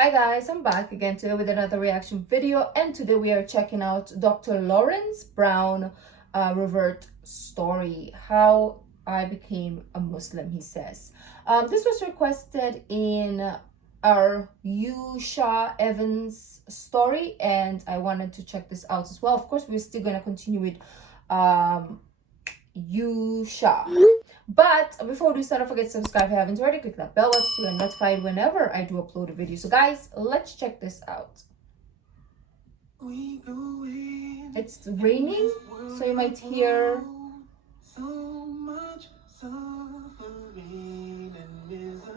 Hi guys, I'm back again today with another reaction video, and today we are checking out Dr. Laurence Brown revert story, How I Became a Muslim, he says. This was requested in our Yusha Evans story, and I wanted to check this out as well. Of course, we're still going to continue with Yusha. But before we start, don't forget to subscribe if you haven't already. Click that bell button so you're notified whenever I do upload a video. So guys, let's check this out. It's raining, so you might hear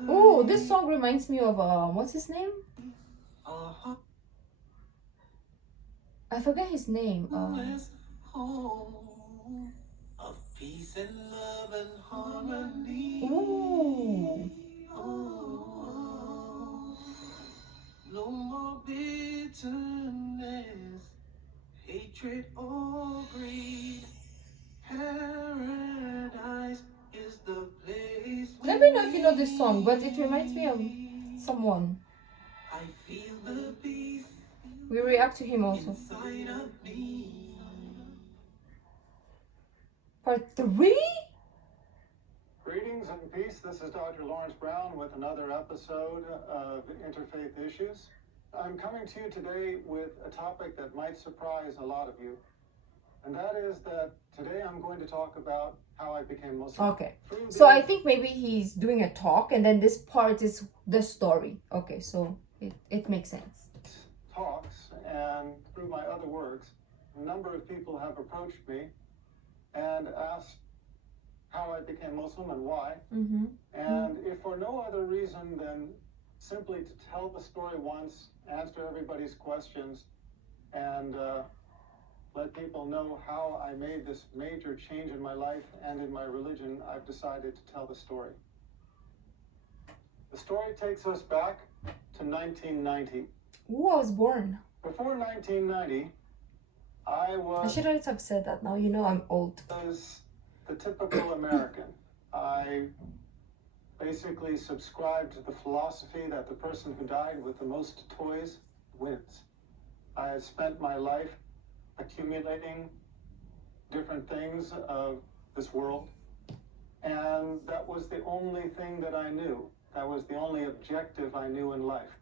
oh, this song reminds me of what's his name? I forget his name. Peace and love and harmony. Ooh. No more bitterness, hatred or greed. Paradise is the place. Let me know if you know this song, but it reminds me of someone. I feel the peace. We react to him also. Inside of me. Part 3? Greetings and peace. This is Dr. Laurence Brown with another episode of Interfaith Issues. I'm coming to you today with a topic that might surprise a lot of you. And that is that today I'm going to talk about how I became Muslim. Okay. So I think maybe he's doing a talk and then this part is the story. Okay, so it makes sense. Talks and through my other works, a number of people have approached me and asked how I became Muslim and why. And if for no other reason than simply to tell the story once, answer everybody's questions, and let people know how I made this major change in my life and in my religion, I've decided to tell the story. The story takes us back to 1990. Ooh, I was born. Before 1990, I shouldn't have said that now. You know I'm old. Was the typical American. I basically subscribed to the philosophy that the person who died with the most toys wins. I had spent my life accumulating different things of this world, and that was the only thing that I knew. That was the only objective I knew in life.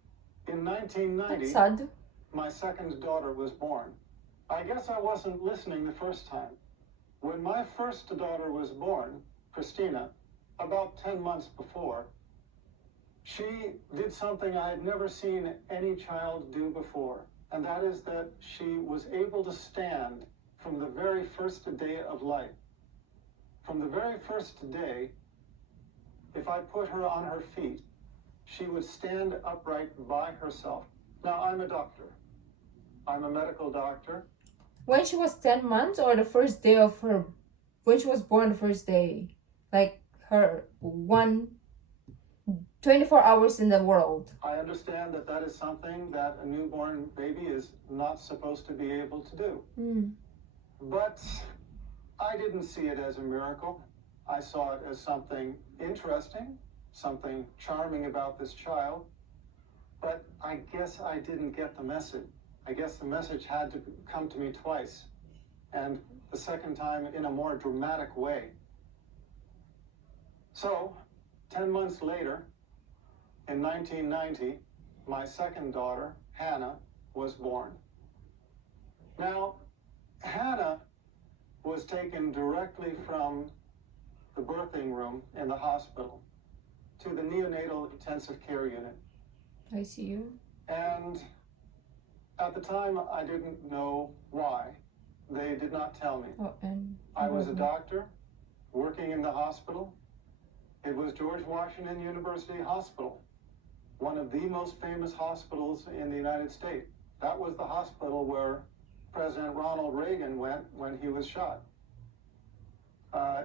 In 1990, my second daughter was born. I guess I wasn't listening the first time. When my first daughter was born, Christina, about 10 months before, she did something I had never seen any child do before, and that is that she was able to stand from the very first day of life. From the very first day, if I put her on her feet, she would stand upright by herself. Now, I'm a doctor. I'm a medical doctor. When she was 10 months or the first day of her, when she was born, the first day, like her 24 hours in the world. I understand that that is something that a newborn baby is not supposed to be able to do. But I didn't see it as a miracle. I saw it as something interesting, something charming about this child. But I guess I didn't get the message. I guess the message had to come to me twice, and the second time in a more dramatic way. So, 10 months later, in 1990, my second daughter, Hannah, was born. Now, Hannah was taken directly from the birthing room in the hospital to the neonatal intensive care unit. I see you. And at the time, I didn't know why. They did not tell me. I was a doctor working in the hospital. It was George Washington University Hospital, one of the most famous hospitals in the United States. That was the hospital where President Ronald Reagan went when he was shot.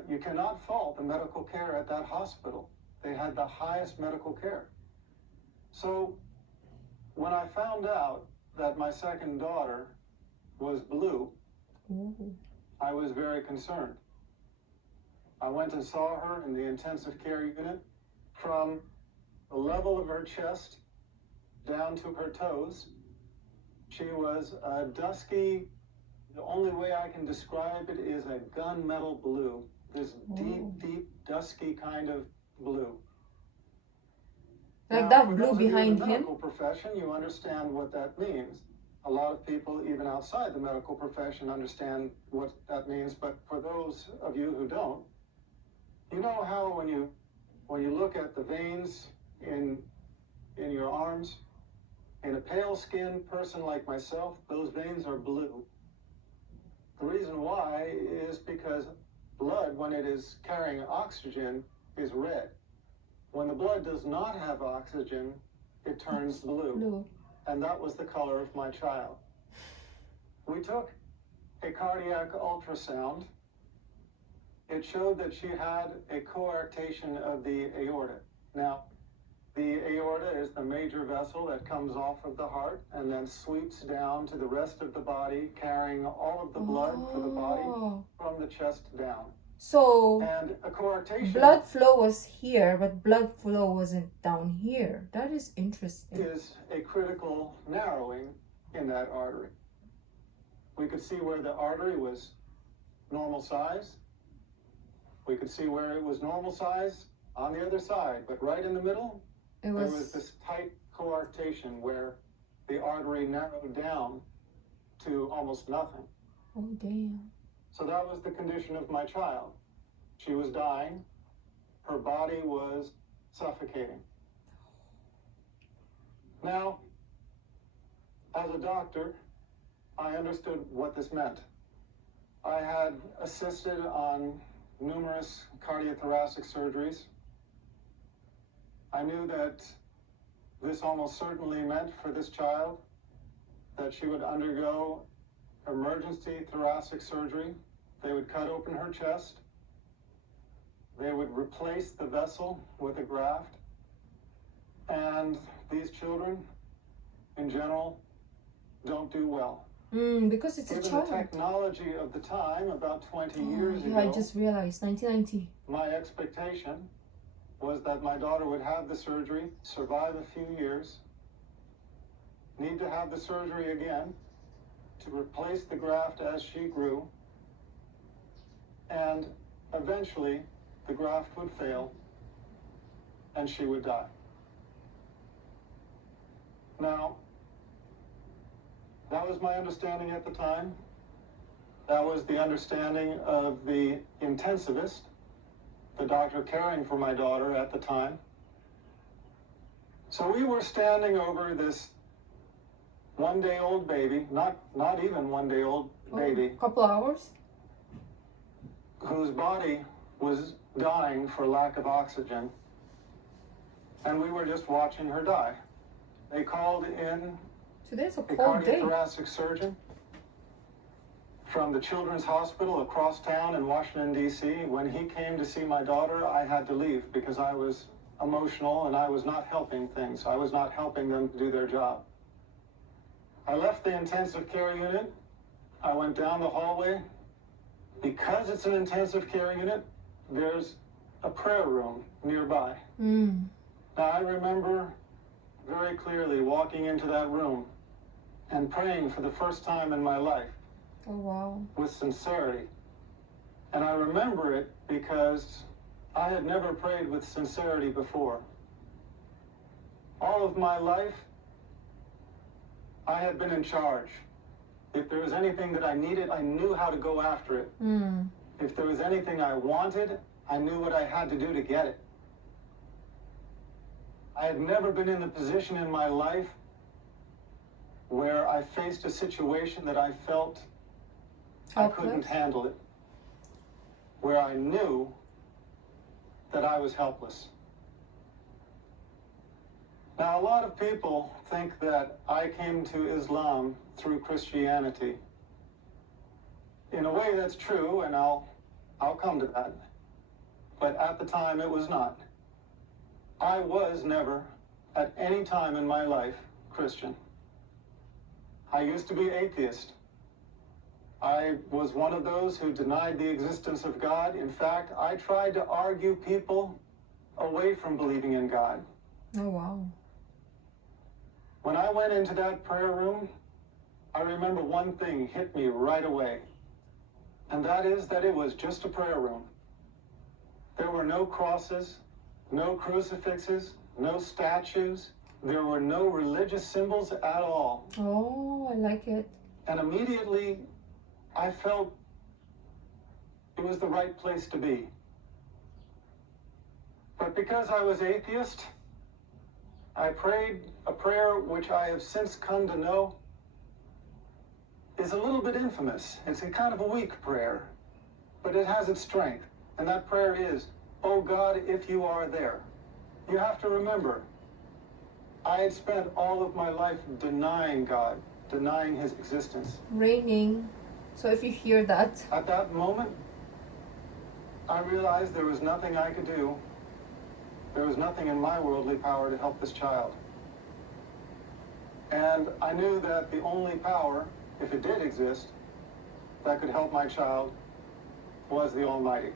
You cannot fault the medical care at that hospital. They had the highest medical care. So when I found out that my second daughter was blue, I was very concerned. I went and saw her in the intensive care unit. From the level of her chest down to her toes. She was a dusky, the only way I can describe it is a gunmetal blue. This deep, dusky kind of blue. Like Now, that for blue those of you in behind the him? medical profession, you understand what that means. A lot of people, even outside the medical profession, understand what that means. But for those of you who don't, you know how when you look at the veins in your arms, in a pale-skinned person like myself, those veins are blue. The reason why is because blood, when it is carrying oxygen, is red. When the blood does not have oxygen, it turns blue. And that was the color of my child. We took a cardiac ultrasound. It showed that she had a coarctation of the aorta. Now, the aorta is the major vessel that comes off of the heart and then sweeps down to the rest of the body, carrying all of the blood for the body from the chest down. So, and a coarctation blood flow was here, but blood flow wasn't down here. That is interesting. Is a critical narrowing in that artery. We could see where the artery was normal size. We could see where it was normal size on the other side, but right in the middle, there was this tight coarctation where the artery narrowed down to almost nothing. Oh, damn. So that was the condition of my child. She was dying. Her body was suffocating. Now, as a doctor, I understood what this meant. I had assisted on numerous cardiothoracic surgeries. I knew that this almost certainly meant for this child that she would undergo emergency thoracic surgery. They would cut open her chest. They would replace the vessel with a graft. And these children, in general, don't do well. Because it's Given a child. the technology of the time, about 20 years ago, I just realized, 1990. my expectation was that my daughter would have the surgery, survive a few years, need to have the surgery again to replace the graft as she grew, and eventually the graft would fail and she would die. Now, that was my understanding at the time. That was the understanding of the intensivist, the doctor caring for my daughter at the time. So we were standing over this one-day-old baby, not even one-day-old baby, A couple hours? whose body was dying for lack of oxygen. And we were just watching her die. They called in Today's a a cold day. cardiothoracic surgeon from the Children's Hospital across town in Washington, D.C. When he came to see my daughter, I had to leave because I was emotional and I was not helping things. I was not helping them do their job. I left the intensive care unit. I went down the hallway. Because it's an intensive care unit, there's a prayer room nearby. Now, I remember very clearly walking into that room and praying for the first time in my life. Oh, wow. With sincerity. And I remember it because I had never prayed with sincerity before. All of my life, I had been in charge. If there was anything that I needed, I knew how to go after it. If there was anything I wanted, I knew what I had to do to get it. I had never been in the position in my life where I faced a situation that I felt I couldn't handle it, where I knew that I was helpless. Now, a lot of people think that I came to Islam through Christianity. In a way, that's true, and I'll come to that. But at the time, it was not. I was never, at any time in my life, Christian. I used to be atheist. I was one of those who denied the existence of God. In fact, I tried to argue people away from believing in God. Oh, wow. When I went into that prayer room, I remember one thing hit me right away. And that is that it was just a prayer room. There were no crosses, no crucifixes, no statues. There were no religious symbols at all. Oh, I like it. And immediately, I felt it was the right place to be. But because I was atheist, I prayed a prayer which I have since come to know is a little bit infamous. It's a kind of a weak prayer, but it has its strength. And that prayer is, "Oh God, if you are there." You have to remember, I had spent all of my life denying God, denying his existence. Raining. So if you hear that. At that moment, I realized there was nothing I could do. There was nothing in my worldly power to help this child. And I knew that the only power, if it did exist, that could help my child was the Almighty.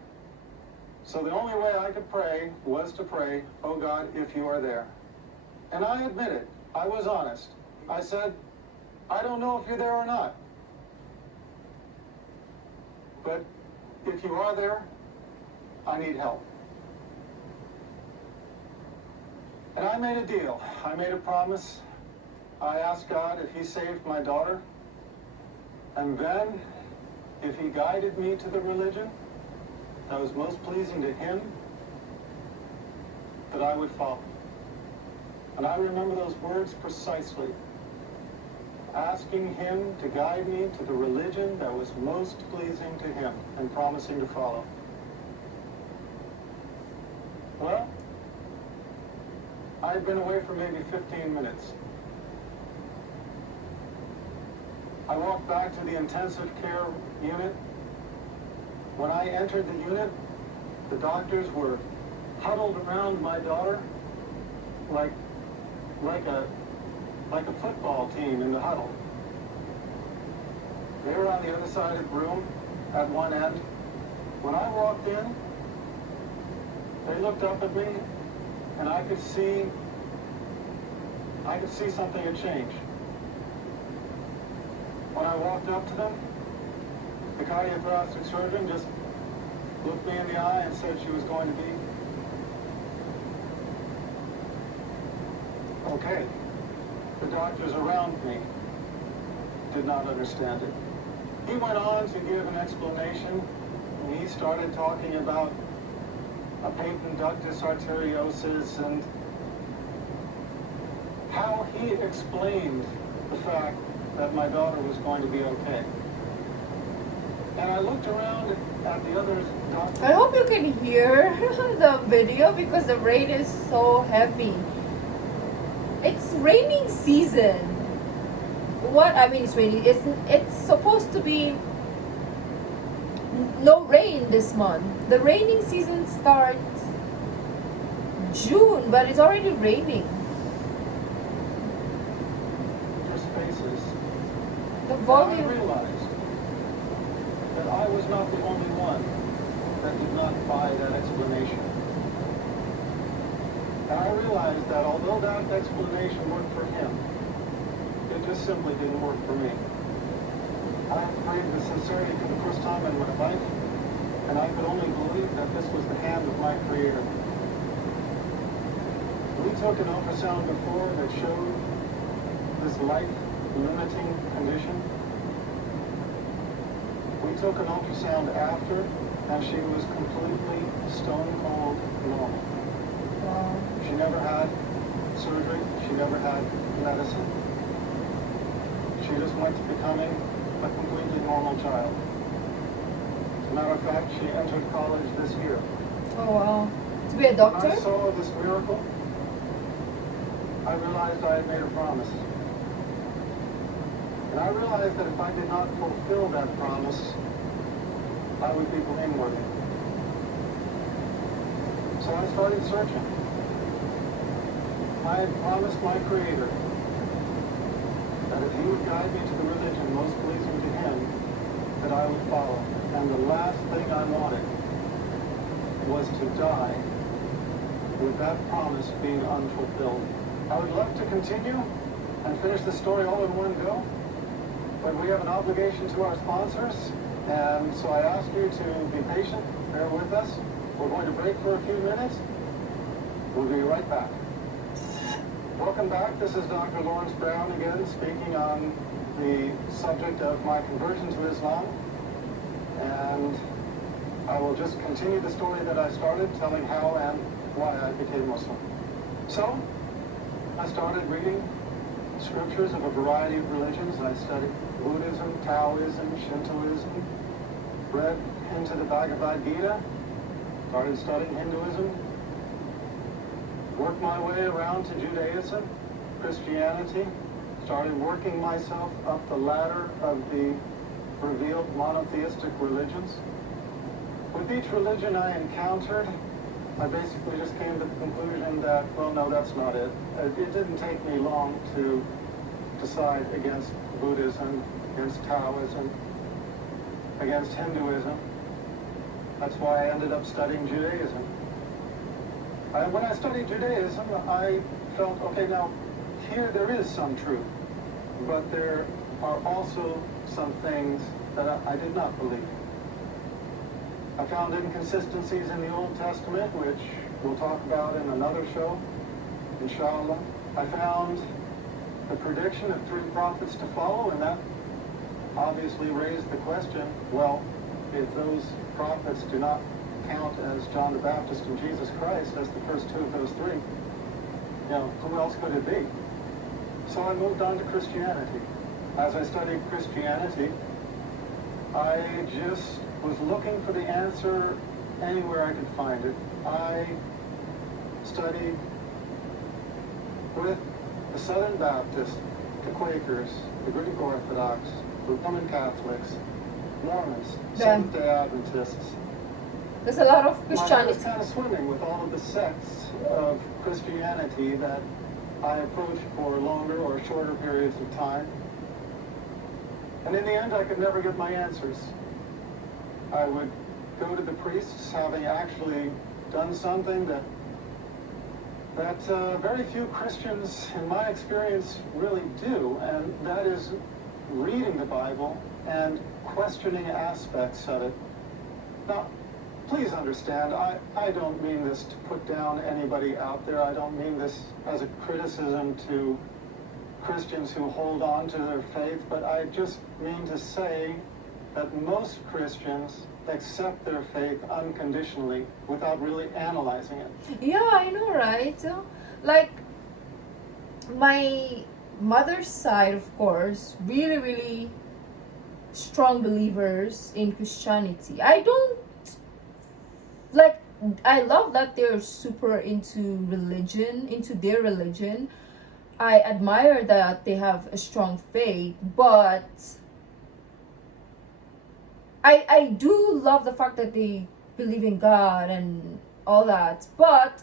So the only way I could pray was to pray, "Oh God, if you are there." And I admit it, I was honest. I said, "I don't know if you're there or not. But if you are there, I need help." And I made a deal. I made a promise. I asked God if he saved my daughter, and then if he guided me to the religion that was most pleasing to him, that I would follow. And I remember those words precisely. Asking him to guide me to the religion that was most pleasing to him and promising to follow. Well, I had been away for maybe 15 minutes. I walked back to the intensive care unit. When I entered the unit, the doctors were huddled around my daughter like a football team in the huddle. They were on the other side of the room at one end. When I walked in, they looked up at me, and I could see something had changed. When I walked up to them, the cardiothoracic surgeon just looked me in the eye and said she was going to be okay. The doctors around me did not understand it. He went on to give an explanation, and he started talking about a patent ductus arteriosus and how he explained the fact that my daughter was going to be okay. And I looked around at the other doctors. I hope you can hear the video because the rain is so heavy. It's raining season. What I mean, it's raining. It's supposed to be no rain this month. The raining season starts June, but it's already raining. Faces. The I volume. realized that I was not the only one that did not buy that explanation. And I realized that although that explanation worked for him, it just simply didn't work for me. I prayed with sincerity for the first time in my life, and I could only believe that this was the hand of my Creator. We took an ultrasound before that showed this life-limiting condition. We took an ultrasound after, and she was completely stone-cold normal. Wow. She never had surgery. She never had medicine. She just went to becoming a completely normal child. As a matter of fact, she entered college this year. Oh wow. To be a doctor? When I saw this miracle, I realized I had made a promise. And I realized that if I did not fulfill that promise, I would be blameworthy. So I started searching. I had promised my Creator that if he would guide me to the religion most pleasing to him, that I would follow. And the last thing I wanted was to die with that promise being unfulfilled. I would love to continue, and finish the story all in one go. But we have an obligation to our sponsors, and so I ask you to be patient, bear with us. We're going to break for a few minutes. We'll be right back. Welcome back. This is Dr. Laurence Brown again, speaking on the subject of my conversion to Islam. And I will just continue the story that I started, telling how and why I became Muslim. So, I started reading scriptures of a variety of religions. I studied Buddhism, Taoism, Shintoism, read into the Bhagavad Gita, started studying Hinduism, worked my way around to Judaism, Christianity, started working myself up the ladder of the revealed monotheistic religions. With each religion I encountered, I basically just came to the conclusion that, well, no, that's not it. It didn't take me long to decide against Buddhism, against Taoism, against Hinduism. That's why I ended up studying Judaism. When I studied Judaism, I felt, okay, now, here there is some truth, but there are also some things that I did not believe. I found inconsistencies in the Old Testament, which we'll talk about in another show, inshallah. I found the prediction of 3 prophets to follow, and that obviously raised the question, well, if those prophets do not count as John the Baptist and Jesus Christ as the first 2 of those 3, who else could it be? So I moved on to Christianity. As I studied Christianity, I just was looking for the answer anywhere I could find it. I studied with the Southern Baptists, the Quakers, the Greek Orthodox, the Roman Catholics, Mormons, Seventh-day Adventists. There's a lot of I was Christianity. kind of swimming with all of the sects of Christianity that I approached for longer or shorter periods of time. And in the end, I could never get my answers. I would go to the priests, having actually done something that very few Christians, in my experience, really do, and that is reading the Bible and questioning aspects of it. Now, please understand, I don't mean this to put down anybody out there. I don't mean this as a criticism to Christians who hold on to their faith, but I just mean to say that most Christians accept their faith unconditionally without really analyzing it. Yeah, I know, right? Like, my mother's side, of course, really, really strong believers in Christianity. I love that they're super into religion, into their religion. I admire that they have a strong faith, but I do love the fact that they believe in God and all that, but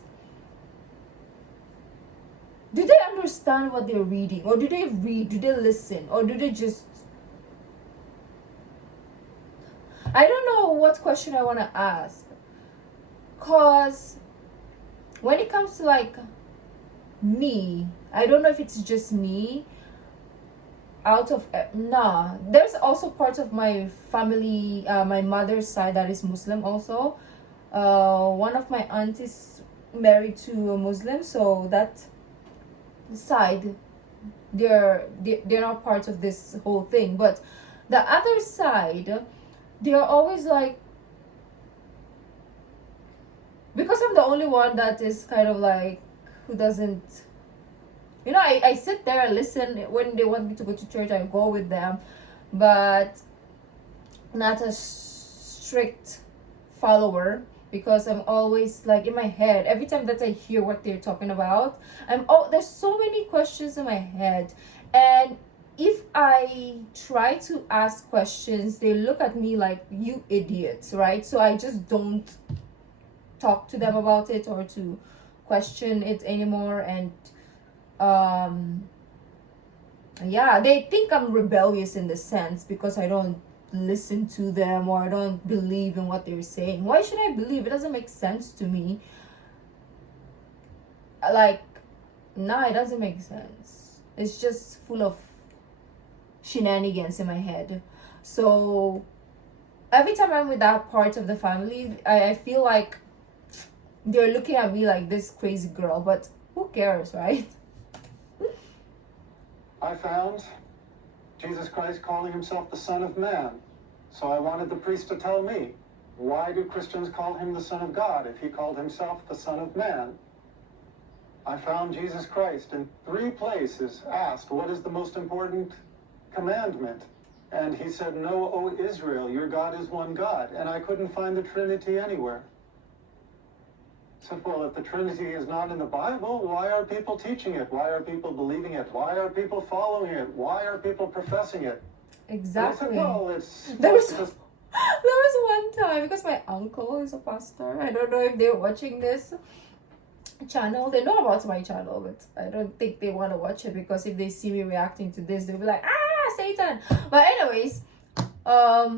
do they understand what they're reading? Or do they read? Do they listen? Or do they just... I don't know what question I want to ask. Because when it comes to like me, I don't know if it's just me. There's also part of my family, my mother's side, that is Muslim also. One of my aunties married to a Muslim, so that side, they're not part of this whole thing. But the other side, they're always like, because I'm the only one that is kind of like, who doesn't, I sit there and listen. When they want me to go to church, I go with them, but not a strict follower, because I'm always like in my head, every time that I hear what they're talking about, there's so many questions in my head, and if I try to ask questions, they look at me like, you idiots, right? So I just don't talk to them about it or to question it anymore. And they think I'm rebellious in the sense because I don't listen to them or I don't believe in what they're saying. Why should I believe? It doesn't make sense to me. Like, no, it doesn't make sense. It's just full of shenanigans in my head. So every time I'm with that part of the family, I feel like they're looking at me like this crazy girl, but who cares, right? I found Jesus Christ calling himself the Son of Man. So I wanted the priest to tell me, why do Christians call him the Son of God if he called himself the Son of Man? I found Jesus Christ in 3 places asked, what is the most important commandment? And he said, know, O Israel, your God is one God. And I couldn't find the Trinity anywhere. I said, well, if the Trinity is not in the Bible, why are people teaching it? Why are people believing it? Why are people following it? Why are people professing it? Exactly. And I said, well, it's There was just one time, because my uncle is a pastor. I don't know if they're watching this channel. They know about my channel, but I don't think they want to watch it, because if they see me reacting to this, they'll be like, Satan. But anyways, I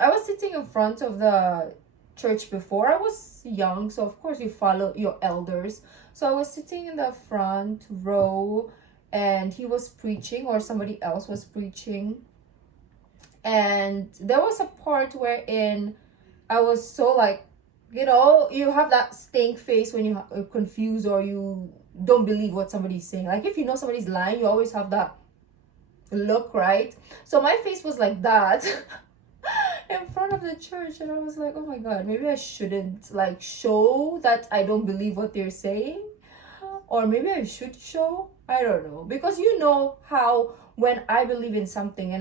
was sitting in front of the church before. I was young, so of course you follow your elders. So I was sitting in the front row, and he was preaching, or somebody else was preaching, and there was a part wherein I was so like, you have that stink face when you're confused or you don't believe what somebody's saying. Like if you know somebody's lying, you always have that look, right? So my face was like that in front of the church, and I was like, oh my god, maybe I shouldn't like show that I don't believe what they're saying, or maybe I should show. I don't know, because you know how when I believe in something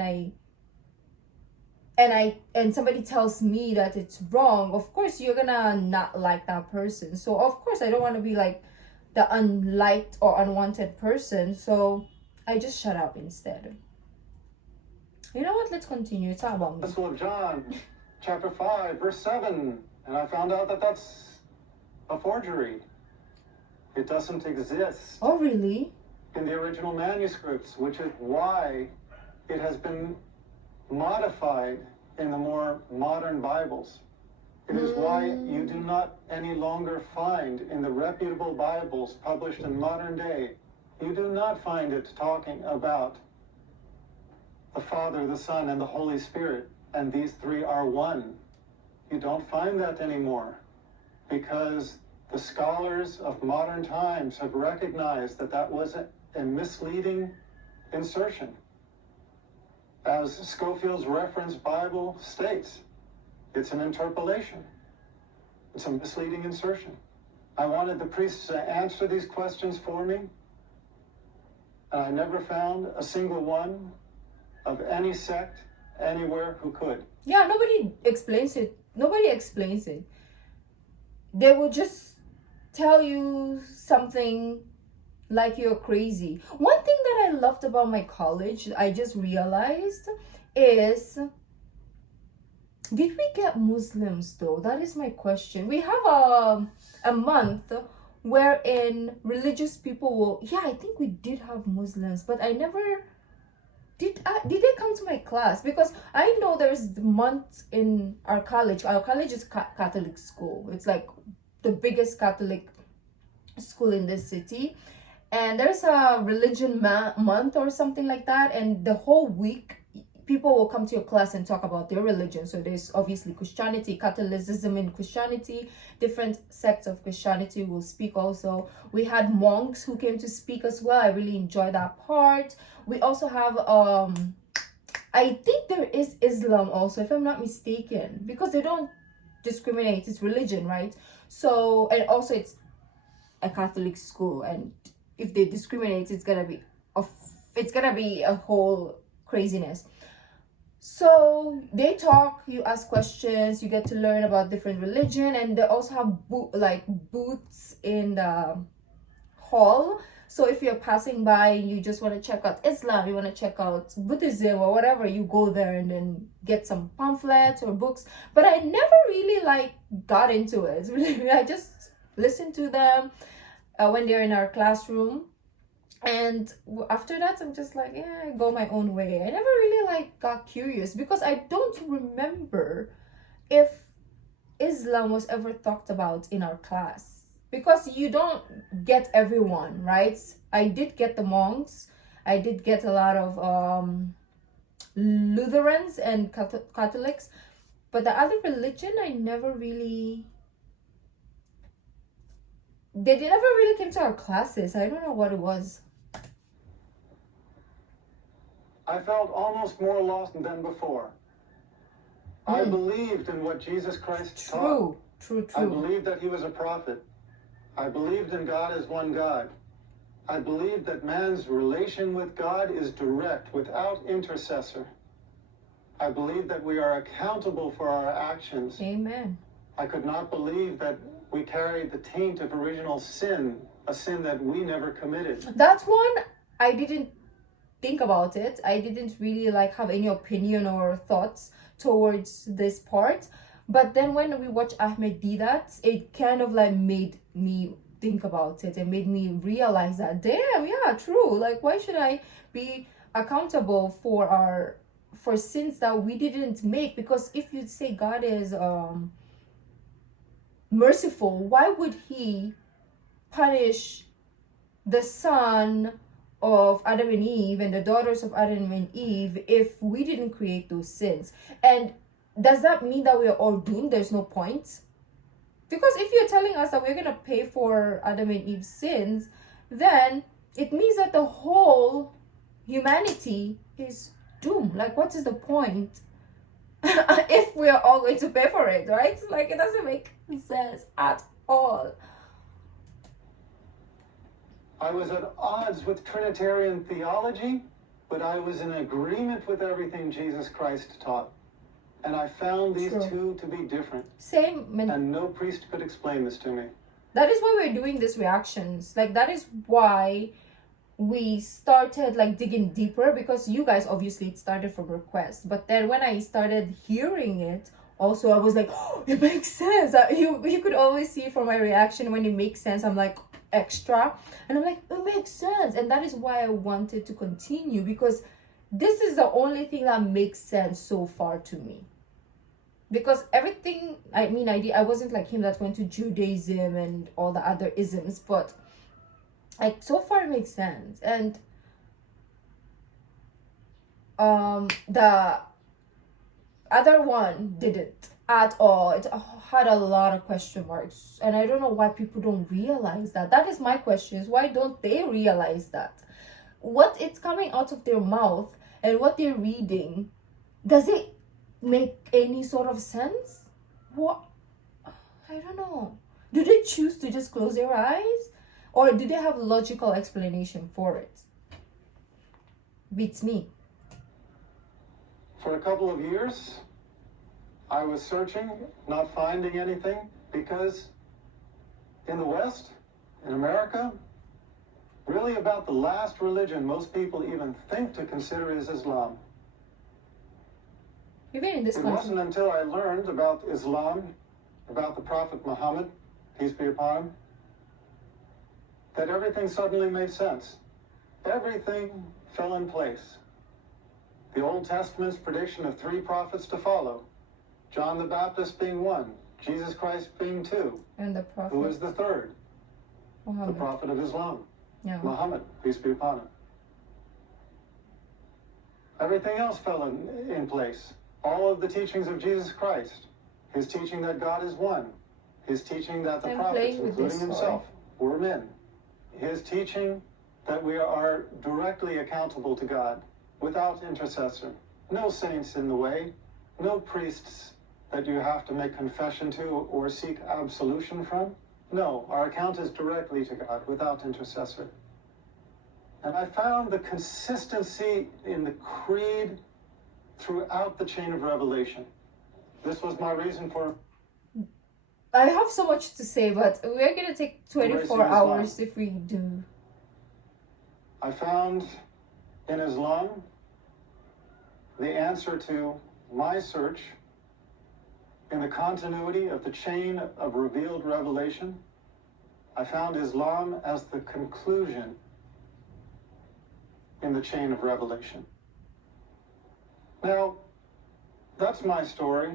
and somebody tells me that it's wrong, of course you're gonna not like that person. So of course I don't want to be like the unliked or unwanted person, so I just shut up instead. You know what? Let's continue. It's not about me. Gospel of John, chapter 5, verse 7. And I found out that that's a forgery. It doesn't exist Oh, really? in the original manuscripts, which is why it has been modified in the more modern Bibles. It is why you do not any longer find in the reputable Bibles published in modern day, you do not find it talking about the Father, the Son, and the Holy Spirit, and these 3 are one. You don't find that anymore, because the scholars of modern times have recognized that that was a misleading insertion. As Scofield's Reference Bible states, it's an interpolation. It's a misleading insertion. I wanted the priests to answer these questions for me, and I never found a single one of any sect anywhere who could. Yeah, nobody explains it. They will just tell you something like you're crazy. One thing that I loved about my college, I just realized, is, did we get Muslims though? That is my question. We have a month wherein religious people will, I think we did have Muslims, but I never did they come to my class? Because I know there's months in our college. Our college is Catholic school. It's like the biggest Catholic school in this city, and there's a religion month or something like that, and the whole week people will come to your class and talk about their religion. So there's obviously Christianity, Catholicism in Christianity, different sects of Christianity will speak also. We had monks who came to speak as well. I really enjoyed that part. We also have I think there is Islam also, if I'm not mistaken, because they don't discriminate. It's religion, right? So, and also it's a Catholic school, and if they discriminate, it's gonna be a whole craziness. So they talk, you ask questions, you get to learn about different religion, and they also have booths in the hall. So if you're passing by and you just want to check out Islam, you want to check out Buddhism or whatever, you go there and then get some pamphlets or books. But I never really got into it. I just listened to them when they're in our classroom. And after that, I'm just like, I go my own way. I never really got curious, because I don't remember if Islam was ever talked about in our class. because you don't get everyone, right? I did get the monks. I did get a lot of Lutherans and Catholics, but the other religion I never really, they never really came to our classes. I don't know what it was. I felt almost more lost than before. I believed in what Jesus Christ taught. True. I believed that he was a prophet. I believed in God as one God. I believed that man's relation with God is direct, without intercessor. I believed that we are accountable for our actions. Amen. I could not believe that we carried the taint of original sin, a sin that we never committed. That one, I didn't think about it. I didn't really like have any opinion or thoughts towards this part. But then when we watch Ahmed Didat, it kind of like made me think about it. It made me realize that, damn, yeah, true. Like, why should I be accountable for sins that we didn't make? Because if you say God is merciful, why would he punish the son of Adam and Eve and the daughters of Adam and Eve if we didn't create those sins? And does that mean that we're all doomed? There's no point? Because if you're telling us that we're going to pay for Adam and Eve's sins, then it means that the whole humanity is doomed. Like, what is the point if we're all going to pay for it, right? Like, it doesn't make sense at all. I was at odds with Trinitarian theology, but I was in agreement with everything Jesus Christ taught. And I found these two to be different. And no priest could explain this to me. That is why we're doing these reactions. Like, that is why we started like digging deeper, because you guys obviously it started from request. But then when I started hearing it, also I was like, oh, it makes sense. You could always see from my reaction when it makes sense. I'm like, extra, and I'm like, it makes sense. And that is why I wanted to continue, because this is the only thing that makes sense so far to me. Because everything, I mean, I wasn't like him that went to Judaism and all the other isms, but like so far it makes sense. And the other one didn't at all. It had a lot of question marks, and I don't know why people don't realize that. That is my question, is why don't they realize that what it's coming out of their mouth and what they're reading, does it make any sort of sense? What? I don't know. Do they choose to just close their eyes, or do they have a logical explanation for it? Beats me. For a couple of years, I was searching, not finding anything, because in the West, in America, really about the last religion most people even think to consider is Islam. Even in this country. It wasn't until I learned about Islam, about the Prophet Muhammad, peace be upon him, that everything suddenly made sense. Everything fell in place. The Old Testament's prediction of 3 prophets to follow, John the Baptist being 1, Jesus Christ being 2. And the prophet. Who is the 3rd? Muhammad. The prophet of Islam. Yeah. Muhammad, peace be upon him. Everything else fell in place. All of the teachings of Jesus Christ, his teaching that God is one, his teaching that the prophets, including himself, were men, his teaching that we are directly accountable to God without intercessor, no saints in the way, no priests that you have to make confession to or seek absolution from. No, our account is directly to God without intercessor. And I found the consistency in the creed throughout the chain of revelation. This was my reason for... I have so much to say, but we're going to take 24 hours if we do. I found in Islam the answer to my search in the continuity of the chain of revealed revelation. I found Islam as the conclusion in the chain of revelation. Now, that's my story.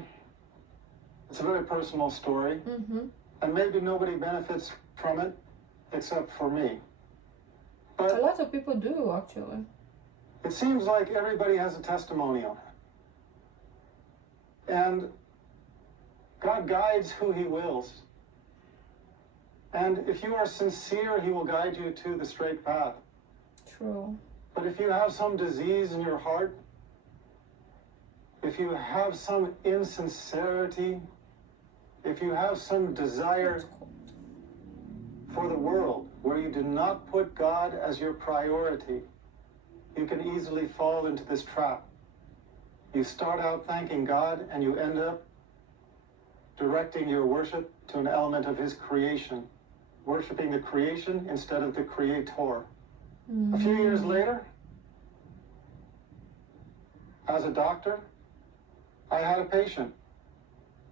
It's a very personal story. Mm-hmm. And maybe nobody benefits from it, except for me. A But lot of people do, actually. it seems like everybody has a testimonial. And God guides who he wills. And if you are sincere, he will guide you to the straight path. True. But if you have some disease in your heart, if you have some insincerity, if you have some desire for the world where you do not put God as your priority, you can easily fall into this trap. You start out thanking God and you end up directing your worship to an element of his creation, worshiping the creation instead of the creator. A few years later, as a doctor, I had a patient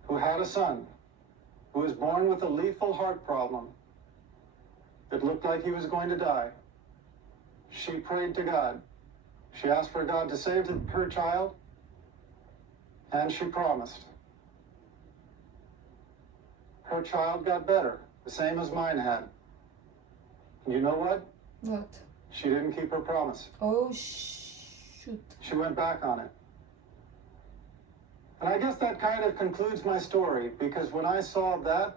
who had a son who was born with a lethal heart problem. It looked like he was going to die. She prayed to God. She asked for God to save her child, and she promised. Her child got better, the same as mine had. And you know what? What? She didn't keep her promise. Oh, shoot. She went back on it. And I guess that kind of concludes my story, because when I saw that,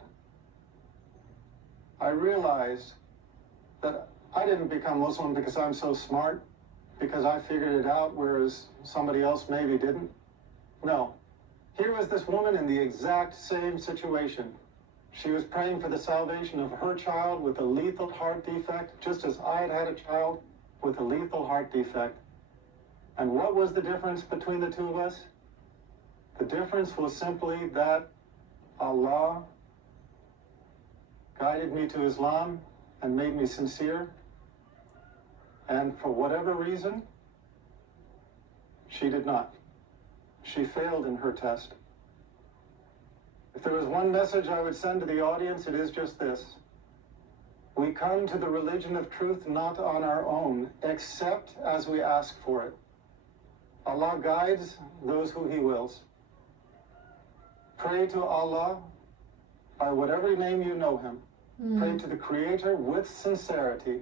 I realized that I didn't become Muslim because I'm so smart, because I figured it out, whereas somebody else maybe didn't. No. Here was this woman in the exact same situation. She was praying for the salvation of her child with a lethal heart defect, just as I had had a child with a lethal heart defect. And what was the difference between the two of us? The difference was simply that Allah guided me to Islam and made me sincere. And for whatever reason, she did not. She failed in her test. If there was one message I would send to the audience, it is just this. We come to the religion of truth not on our own, except as we ask for it. Allah guides those who he wills. Pray to Allah by whatever name you know him. Pray to the Creator with sincerity.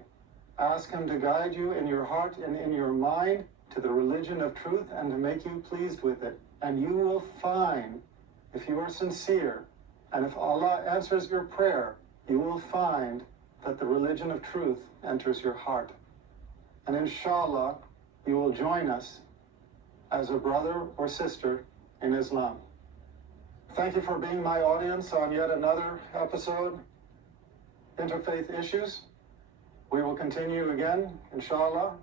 Ask him to guide you in your heart and in your mind to the religion of truth and to make you pleased with it. And you will find, if you are sincere, and if Allah answers your prayer, you will find that the religion of truth enters your heart. And inshallah, you will join us as a brother or sister in Islam. Thank you for being my audience on yet another episode, Interfaith Issues. We will continue again, inshallah,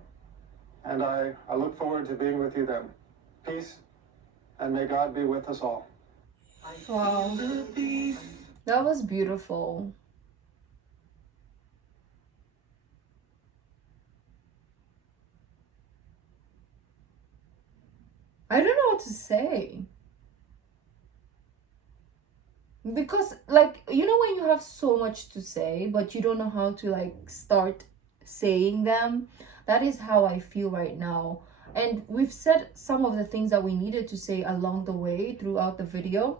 and I look forward to being with you then. Peace, and may God be with us all. Wow. That was beautiful. I don't know what to say. Because, like, you know when you have so much to say, but you don't know how to, like, start saying them? That is how I feel right now. And we've said some of the things that we needed to say along the way throughout the video.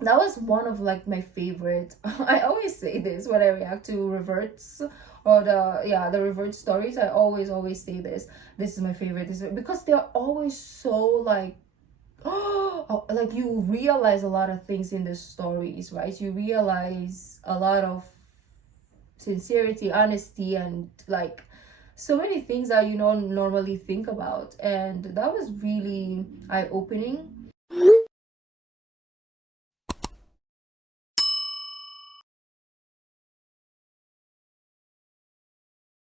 That was one of, like, my favorite. I always say this when I react to reverts or the revert stories. I always say this. This is my favorite. Because they're always so, like, like you realize a lot of things in the stories, right? You realize a lot of sincerity, honesty, and like so many things that you don't normally think about. And that was really eye-opening.